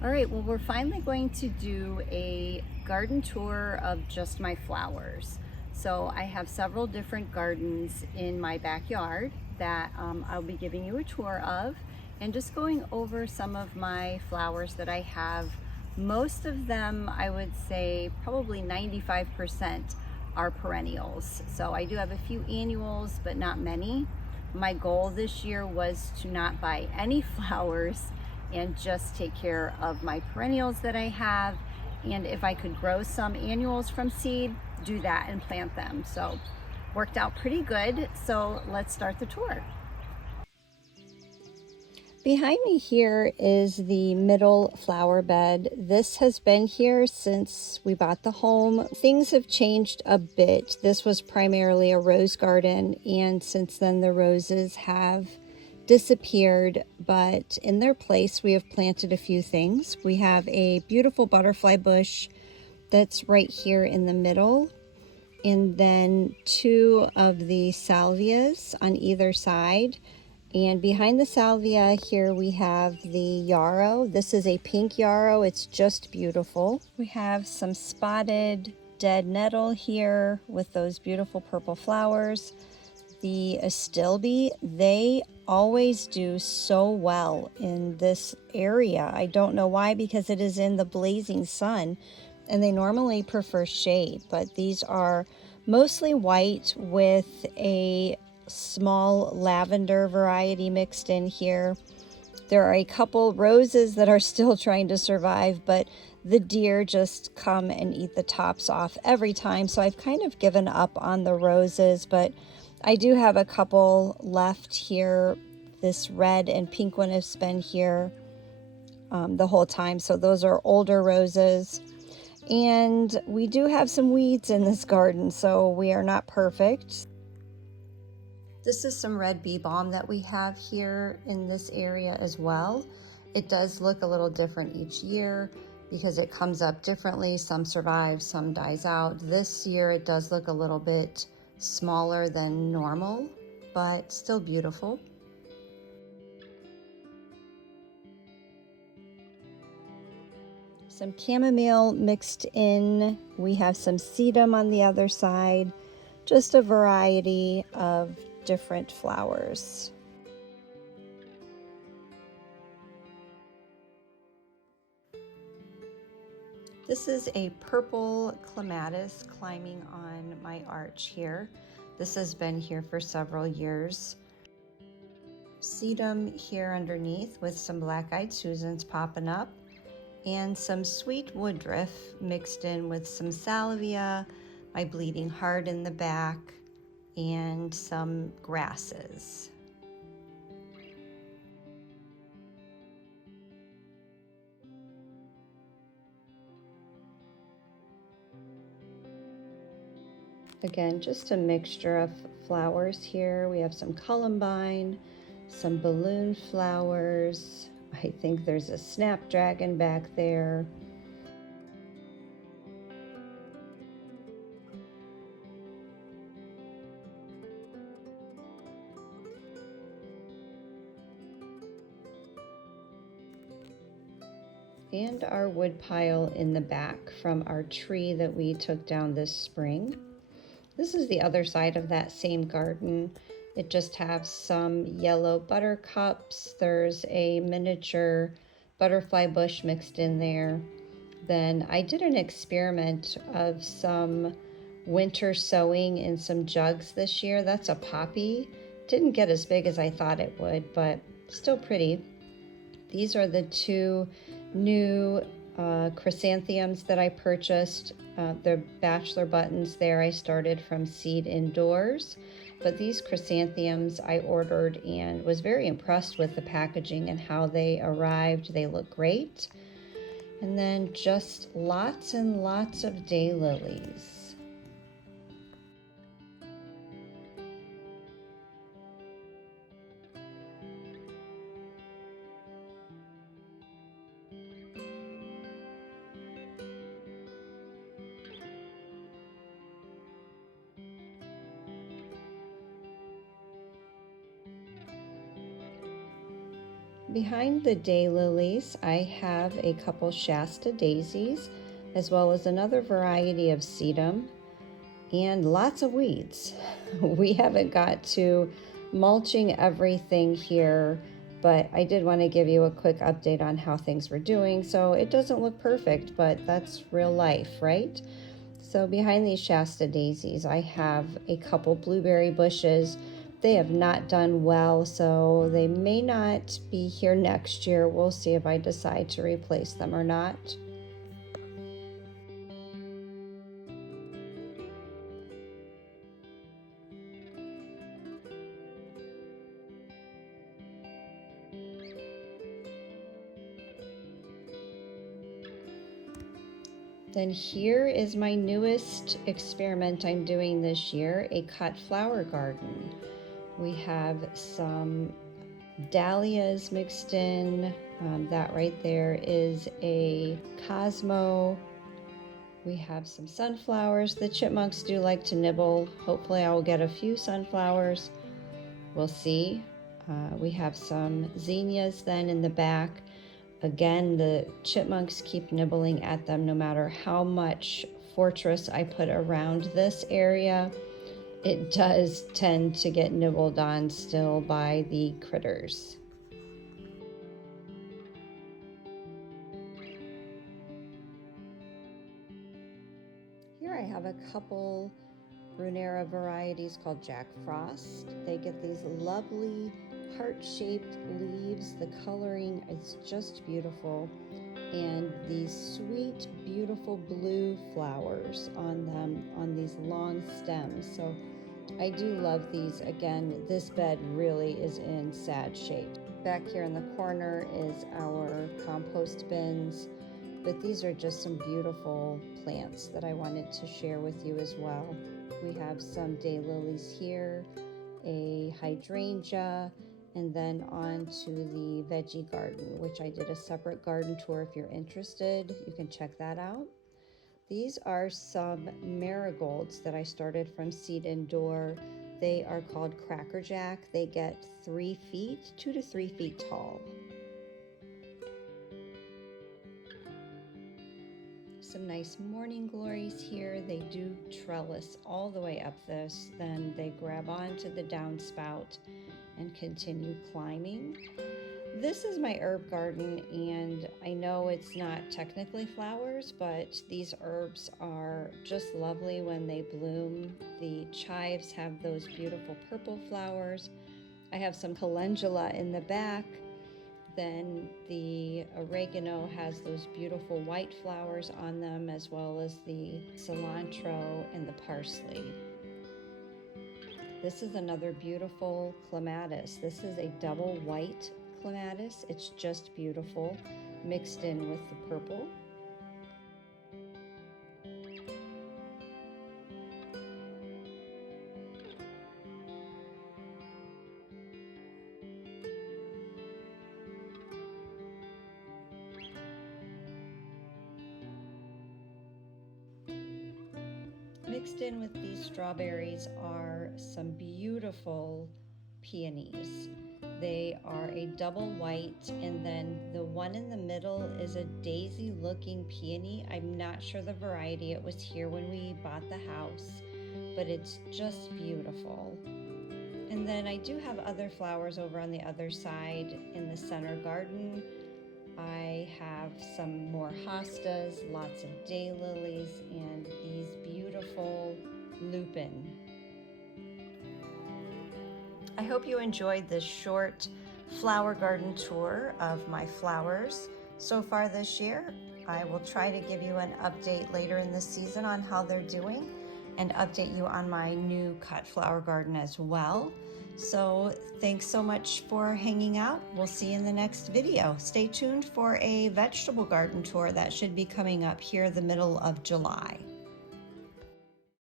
All right, well, we're finally going to do a garden tour of just my flowers. So I have several different gardens in my backyard that I'll be giving you a tour of and just going over some of my flowers that I have. Most of them, I would say probably 95% are perennials. So I do have a few annuals, but not many. My goal this year was to not buy any flowers and just take care of my perennials that I have. And if I could grow some annuals from seed, do that and plant them. So worked out pretty good. So let's start the tour. Behind me here is the middle flower bed. This has been here since we bought the home. Things have changed a bit. This was primarily a rose garden, and since then the roses have disappeared, but in their place we have planted a few things. We have a beautiful butterfly bush that's right here in the middle, and then two of the salvias on either side. And behind the salvia here we have the yarrow. This is a pink yarrow. It's just beautiful. We have some spotted dead nettle here with those beautiful purple flowers. The astilbe, they always do so well in this area. I don't know why, because it is in the blazing sun and they normally prefer shade, but these are mostly white with a small lavender variety mixed in here. There are a couple roses that are still trying to survive, but the deer just come and eat the tops off every time. So I've kind of given up on the roses, but I do have a couple left here. This red and pink one has been here the whole time. So those are older roses. And we do have some weeds in this garden, so we are not perfect. This is some red bee balm that we have here in this area as well. It does look a little different each year because it comes up differently. Some survive, some dies out. This year it does look a little bit smaller than normal, but still beautiful. Some chamomile mixed in. We have some sedum on the other side. Just a variety of different flowers. This is a purple clematis climbing on my arch here. This has been here for several years. Sedum here underneath with some black-eyed Susans popping up, and some sweet woodruff mixed in with some salvia, my bleeding heart in the back, and some grasses. Again, just a mixture of flowers here. We have some columbine, some balloon flowers. I think there's a snapdragon back there. And our wood pile in the back from our tree that we took down this spring. This is the other side of that same garden. It just has some yellow buttercups. There's a miniature butterfly bush mixed in there. Then I did an experiment of some winter sowing in some jugs this year. That's a poppy. Didn't get as big as I thought it would, but still pretty. These are the two new chrysanthemums that I purchased. The bachelor buttons there I started from Seed Indoors, but these chrysanthemums I ordered and was very impressed with the packaging and how they arrived. They look great. And then just lots and lots of daylilies. Behind the daylilies, I have a couple Shasta daisies, as well as another variety of sedum, and lots of weeds. We haven't got to mulching everything here, but I did want to give you a quick update on how things were doing. So it doesn't look perfect, but that's real life, right? So behind these Shasta daisies, I have a couple blueberry bushes. They have not done well, so they may not be here next year. We'll see if I decide to replace them or not. Then here is my newest experiment I'm doing this year, a cut flower garden. We have some dahlias mixed in. That right there is a Cosmo. We have some sunflowers. The chipmunks do like to nibble. Hopefully I will get a few sunflowers. We'll see. We have some zinnias then in the back. Again, the chipmunks keep nibbling at them no matter how much fortress I put around this area. It does tend to get nibbled on still by the critters. Here I have a couple Brunera varieties called Jack Frost. They get these lovely heart-shaped leaves. The coloring is just beautiful. And these sweet, beautiful blue flowers on them on these long stems. So I do love these. Again, this bed really is in sad shape. Back here in the corner is our compost bins, but these are just some beautiful plants that I wanted to share with you as well. We have some daylilies here, a hydrangea, and then on to the veggie garden, which I did a separate garden tour. If you're interested, you can check that out. These are some marigolds that I started from seed indoor. They are called Crackerjack. They get 3 feet, 2 to 3 feet tall. Some nice morning glories here. They do trellis all the way up this, then they grab onto the downspout and continue climbing. This is my herb garden, and I know it's not technically flowers, but these herbs are just lovely when they bloom. The chives have those beautiful purple flowers. I have some calendula in the back. Then the oregano has those beautiful white flowers on them, as well as the cilantro and the parsley. This is another beautiful clematis. This is a double white clematis. It's just beautiful, mixed in with the purple. Mixed in with these strawberries are some beautiful peonies. They are a double white, and then the one in the middle is a daisy looking peony. I'm not sure the variety. It was here when we bought the house, but it's just beautiful. And then I do have other flowers over on the other side in the center garden. I have some more hostas, lots of daylilies, and these beautiful lupin. I hope you enjoyed this short flower garden tour of my flowers so far this year. I will try to give you an update later in the season on how they're doing and update you on my new cut flower garden as well. So thanks so much for hanging out. We'll see you in the next video. Stay tuned for a vegetable garden tour that should be coming up here the middle of July.